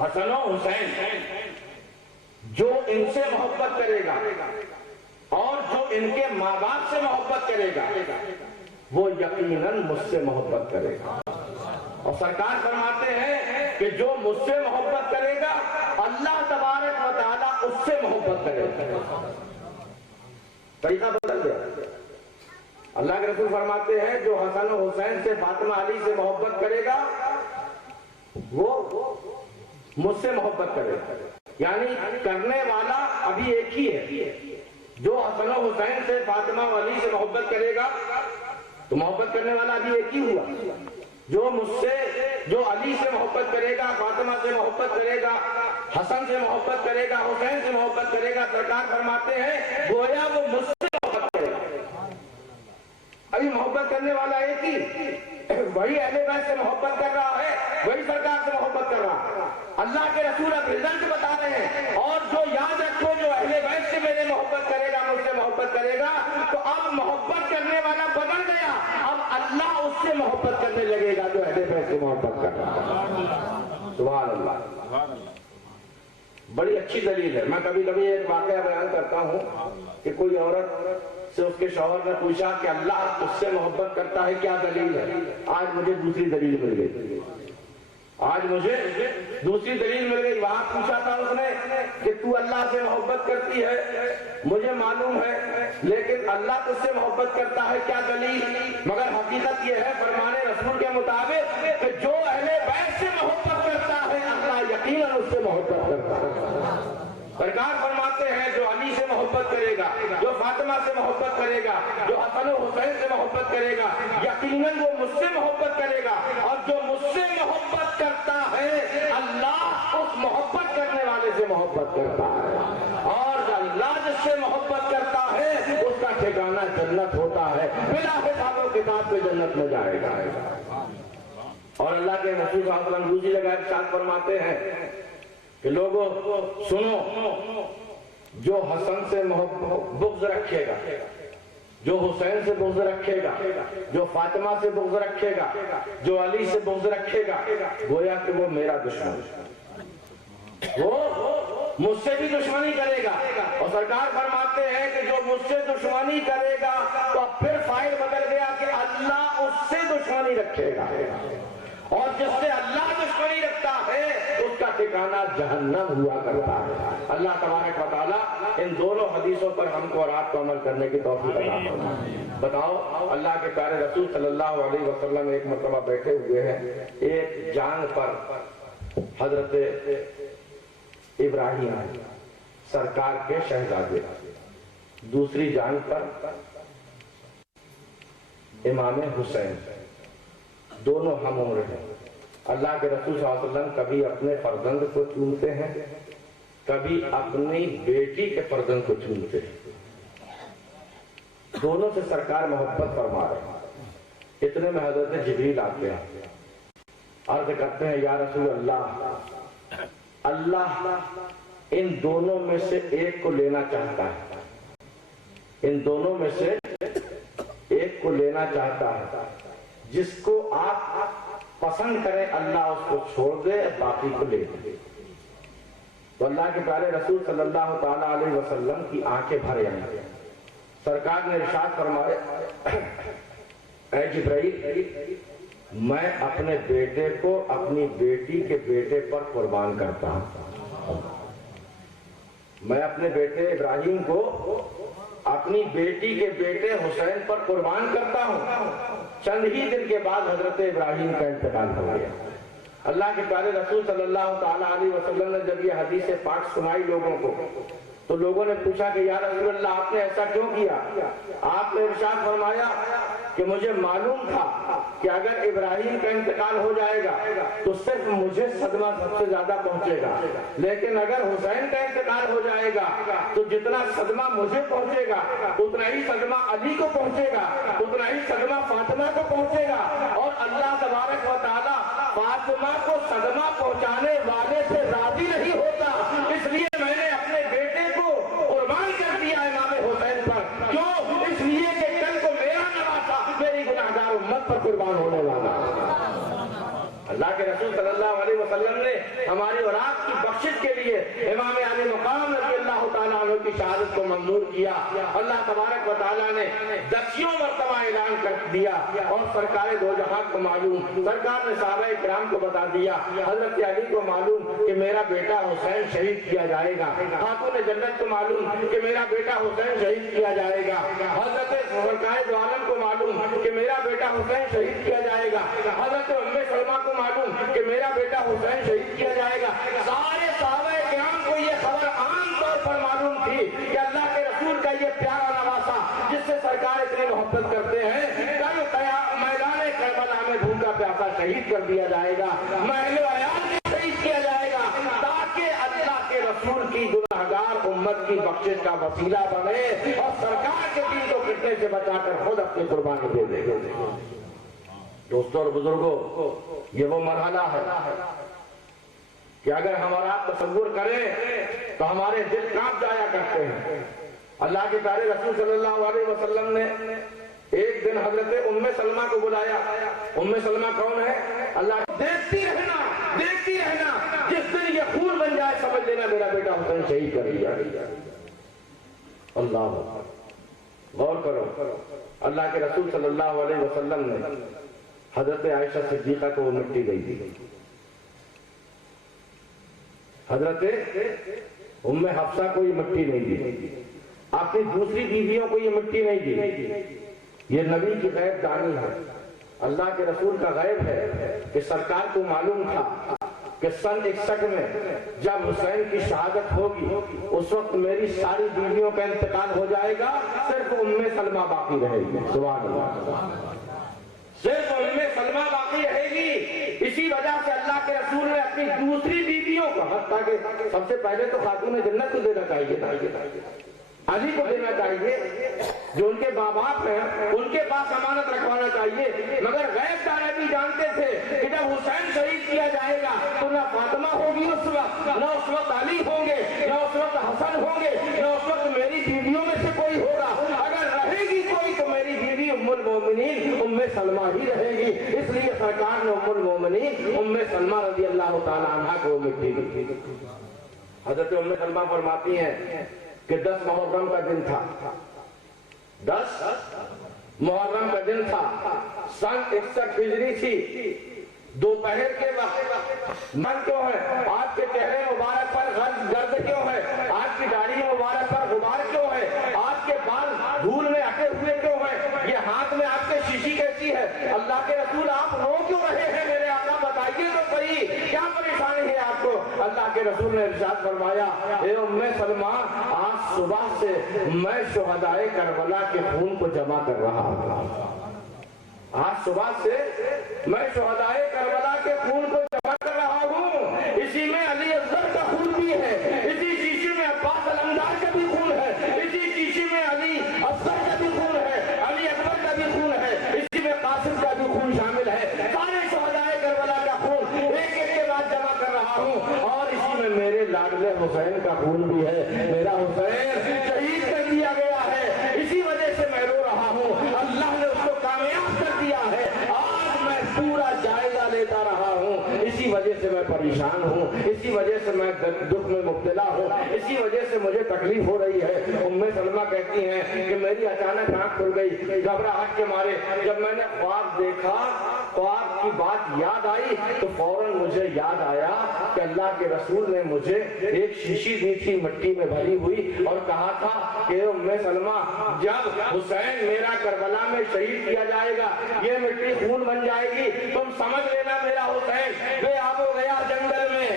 حسن و حسین، جو ان سے محبت کرے گا اور جو ان کے ماں باپ سے محبت کرے گا وہ یقیناً مجھ سے محبت کرے گا، اور سرکار فرماتے ہیں کہ جو مجھ سے محبت کرے گا اللہ تبارک و تعالیٰ اس سے محبت کرے گا۔ طریقہ بدل گیا۔ اللہ کے رسول فرماتے ہیں جو حسن و حسین سے، فاطمہ علی سے محبت کرے گا وہ مجھ سے محبت کرے گا، یعنی کرنے والا ابھی ایک ہی ہے۔ جو حسن و حسین سے، فاطمہ و علی سے محبت کرے گا تو محبت کرنے والا ابھی ایک ہی ہوا۔ جو مجھ سے، جو علی سے محبت کرے گا، فاطمہ سے محبت کرے گا، حسن سے محبت کرے گا، حسین سے محبت کرے گا، سرکار فرماتے ہیں گویا وہ مجھ سے محبت کرے گا۔ ابھی محبت کرنے والا ایک ہی، وہی اہل بیت سے محبت کر رہا ہے، وہی سرکار سے محبت کر رہا ہے۔ اللہ کے رسول اب رزلٹ بتا رہے ہیں، اور جو یاد رکھو جو اہل بیت سے میرے محبت کرے گا، مجھ سے محبت کرے گا، تو اب محبت کرنے والا بدل گیا، اب اللہ اس سے محبت کرنے لگے گا جو اہل بیت سے محبت کر رہا ہے۔ سبحان اللہ، بڑی اچھی دلیل ہے۔ میں کبھی کبھی ایک واقعہ بیان کرتا ہوں کہ کوئی عورت سے اس کے شوہر نے پوچھا کہ اللہ اس سے محبت کرتا ہے، کیا دلیل ہے؟ آج مجھے دوسری دلیل مل گئی، آج مجھے دوسری دلیل مل گئی۔ وہاں پوچھا تھا اس نے کہ تو اللہ سے محبت کرتی ہے، مجھے معلوم ہے، لیکن اللہ تجھ سے محبت کرتا ہے، کیا دلیل؟ مگر حقیقت یہ ہے فرمان رسول کے مطابق کہ جو اہل بیت سے محبت کرتا ہے اللہ یقیناً اس سے محبت کرتا ہے۔ سرکار فرماتے ہیں جو علی سے محبت کرے گا، جو فاطمہ سے محبت کرے گا، جو حسن و حسین سے محبت کرے گا، یقیناً وہ مجھ سے محبت کرے گا، اور جو مجھ سے محبت کرتا ہے اللہ اس محبت کرنے والے سے محبت کرتا ہے، اور اللہ جس سے محبت کرتا ہے اس کا ٹھکانہ جنت ہوتا ہے، بلا حساب و کتاب پہ جنت میں جائے گا۔ اور اللہ کے رسول صلی اللہ علیہ وسلم دوسری جگہ ارشاد فرماتے ہیں کہ لوگوں سنو، جو حسن سے بغض رکھے گا، جو حسین سے بغض رکھے گا، جو فاطمہ سے بغض رکھے گا، جو علی سے بغض رکھے گا، گویا کہ وہ میرا دشمن، وہ مجھ سے بھی دشمنی کرے گا۔ اور سرکار فرماتے ہیں کہ جو مجھ سے دشمنی کرے گا تو پھر فائل بدل گیا کہ اللہ اس سے دشمنی رکھے گا، اور جس سے اللہ دشمنی رکھتا ہے اس کا ٹھکانہ جہنم ہوا کرتا ہے۔ اللہ تبارک و تعالیٰ ان دونوں حدیثوں پر ہم کو اور آپ کو عمل کرنے کی توفیق عطا فرمائے۔ بتاؤ، اللہ کے پیارے رسول صلی اللہ علیہ وسلم ایک مرتبہ بیٹھے ہوئے ہیں، ایک جانگ پر حضرت ابراہیم سرکار کے شہزادے، دوسری جانگ پر امام حسین، دونوں ہم عمر ہیں۔ اللہ کے رسول صلی اللہ علیہ وسلم کبھی اپنے فرزند کو چومتے ہیں، کبھی اپنی بیٹی کے فرزند کو چنتے ہیں. دونوں سے سرکار محبت فرما رہے ہیں. اتنے میں حضرت جبریل آتے ہیں، عرض کرتے ہیں یا رسول اللہ، اللہ ان دونوں میں سے ایک کو لینا چاہتا ہے، ان دونوں میں سے ایک کو لینا چاہتا ہے، جس کو آپ پسند کریں اللہ اس کو چھوڑ دے، باقی کو لے دے. تو اللہ کے پیارے رسول صلی اللہ تعالی علیہ وسلم کی آنکھیں بھر آئیں. سرکار نے ارشاد فرمایا اے جبرائیل، میں اپنے بیٹے کو اپنی بیٹی کے بیٹے پر قربان کرتا ہوں. میں اپنے بیٹے ابراہیم کو اپنی بیٹی کے بیٹے حسین پر قربان کرتا ہوں. چند ہی دن کے بعد حضرت ابراہیم کا انتقال ہو گیا. اللہ کے پیارے رسول صلی اللہ تعالی علیہ وسلم نے جب یہ حدیث پاک سنائی لوگوں کو، تو لوگوں نے پوچھا کہ یا رسول اللہ آپ نے ایسا کیوں کیا؟ آپ نے ارشاد فرمایا کہ مجھے معلوم تھا کہ اگر ابراہیم کا انتقال ہو جائے گا تو صرف مجھے صدمہ سب سے زیادہ پہنچے گا، لیکن اگر حسین کا انتقال ہو جائے گا تو جتنا صدمہ مجھے پہنچے گا اتنا ہی صدمہ علی کو پہنچے گا، اتنا ہی صدمہ فاطمہ کو پہنچے گا. اور اللہ تبارک و تعالی فاطمہ کو صدمہ پہنچانے والے سے راضی نہیں ہوتا، اس لیے میں نے اپنے بیٹے کو قربان کر دیا امام حسین پر. کیوں؟ اس لیے کہ کل کو میرا نواسا میری گناہگار امت پر قربان ہونے والا. اللہ کے رسول صلی اللہ علیہ وسلم نے ہماری اور آپ کی بخشش کے لیے امام علی مقام رضی اللہ تعالیٰ عنہ کی شہادت کو منظور کیا. اللہ تبارک و تعالیٰ نے 10 مرتبہ اعلان کر دیا اور سرکار دو جہاں کو معلوم، سرکار نے صحابہ کرام کو بتا دیا، حضرت علی کو معلوم کہ میرا بیٹا حسین شہید کیا جائے گا، خاتون جنت کو معلوم کہ میرا بیٹا حسین شہید کیا جائے گا، حضرت سرکار دو عالم کو معلوم کہ میرا بیٹا حسین شہید کیا جائے گا، حضرت ام سلمہ کو معلوم کہ میرا بیٹا حسین شہید کیا جائے گا. سارے صحابہ کرام کو یہ خبر عام طور پر معلوم تھی کہ اللہ کے رسول کا یہ پیارا نواسا جس سے سرکار اتنی محبت کرتے ہیں، کل میدان کربلا میں بھوکا پیاسا شہید کر دیا جائے گا، محل عیال میں شہید کیا جائے گا، تاکہ اللہ کے رسول کی گناہگار امت کی بخشش کا وسیلہ بنے اور سرکار کے دین کو فتنے سے بچا کر خود اپنی قربانی دے دے. دوستوں اور بزرگوں، یہ وہ مرحلہ ہے کہ اگر ہمارا تصور کریں تو ہمارے دل کانپ جایا کرتے ہیں. اللہ کے پیارے رسول صلی اللہ علیہ وسلم نے ایک دن حضرت ام سلمہ کو بلایا. ام سلمہ کون ہے؟ اللہ دیکھتی رہنا جس دن یہ خون بن جائے سمجھ لینا میرا بیٹا حسین شہید کر دیا. اللہ غور کرو، اللہ کے رسول صلی اللہ علیہ وسلم نے حضرت عائشہ صدیقہ کو وہ مٹی گئی تھی، حضرت ام حفصہ کو یہ مٹی نہیں دی، اپنی دوسری بیویوں کو یہ مٹی نہیں دی. یہ نبی کی غیب دانی ہے، اللہ کے رسول کا غیب ہے کہ سرکار کو معلوم تھا کہ سن 61 میں جب حسین کی شہادت ہوگی اس وقت میری ساری بیویوں کا انتقال ہو جائے گا، صرف ام سلمہ باقی رہے گی. سبحان اللہ، صرف ام سلمہ باقی رہے گی. اسی وجہ سے اللہ کے رسول نے اپنی دوسری بیویوں کو، حتیٰ کہ سب سے پہلے تو خاتون جنت کو دینا چاہیے، علی کو دینا چاہیے، جو ان کے ماں باپ ہیں ان کے پاس امانت رکھوانا چاہیے. مگر غیب دانے بھی جانتے تھے کہ جب حسین شہید کیا جائے گا تو نہ فاطمہ ہوگی اس وقت، نہ اس وقت علی ہوں گے، نہ اس وقت حسن ہوں گے، نہ اس وقت میری بیویوں میں سے کوئی ہوگا. اگر رہے گی کوئی تو میری بیوی ام المومنین ام سلمہ ہی رہے گی. اس لیے سرکار نے ام المومنین ام سلمہ رضی اللہ تعالی عنہ کو مٹی دی. حضرت ام سلمہ فرماتی ہیں کہ 10 محرم کا دن تھا، 10 محرم کا دن تھا، سن 61 ہجری تھی، دوپہر کے وقت. من کیوں ہے؟ آپ کے چہرے مبارک پر گرد کیوں ہے؟ آپ کی داڑھی مبارک پر غبار کیوں ہے؟ آپ کے بال دھول میں اٹے ہوئے کیوں ہیں؟ یہ ہاتھ میں آپ کے شیشی کیسی ہے؟ اللہ کے رسول آپ رو کیوں رہے ہیں میرے آقا؟ بتائیے تو صحیح کیا پریشانی ہے آپ کو؟ اللہ کے رسول نے ارشاد فرمایا اے ام سلمہ، آج صبح سے میں شہدائے کربلا کے خون کو جمع کر رہا ہوں. آج صبح سے میں شہدائے کربلا کے خون کو جمع کر رہا ہوں. اسی میں علی اصغر کا خون بھی ہے، اسی کا خون بھی ہے. میرا حسین شہید کر دیا گیا ہے, اسی وجہ سے میں رو رہا ہوں. اللہ نے اس کو کامیاب کر دیا ہے. آج میں پورا جائزہ لیتا رہا ہوں, اسی وجہ سے میں پریشان ہوں, اسی وجہ سے میں دکھ میں مبتلا ہوں, اسی وجہ سے مجھے تکلیف ہو رہی ہے. ام سلمہ کہتی ہیں کہ میری اچانک آنکھ کھل گئی گھبراہٹ کے مارے. جب میں نے خواب دیکھا, خواب کی بات یاد آئی تو فوراً مجھے یاد آیا کہ اللہ کے رسول نے مجھے ایک شیشی دی تھی مٹی میں بھری ہوئی اور کہا تھا کہ ام سلمہ جب حسین میرا کربلا میں شہید کیا جائے گا, یہ مٹی خون بن جائے گی, تم سمجھ لینا میرا حسین بے آب و گیا جنگل میں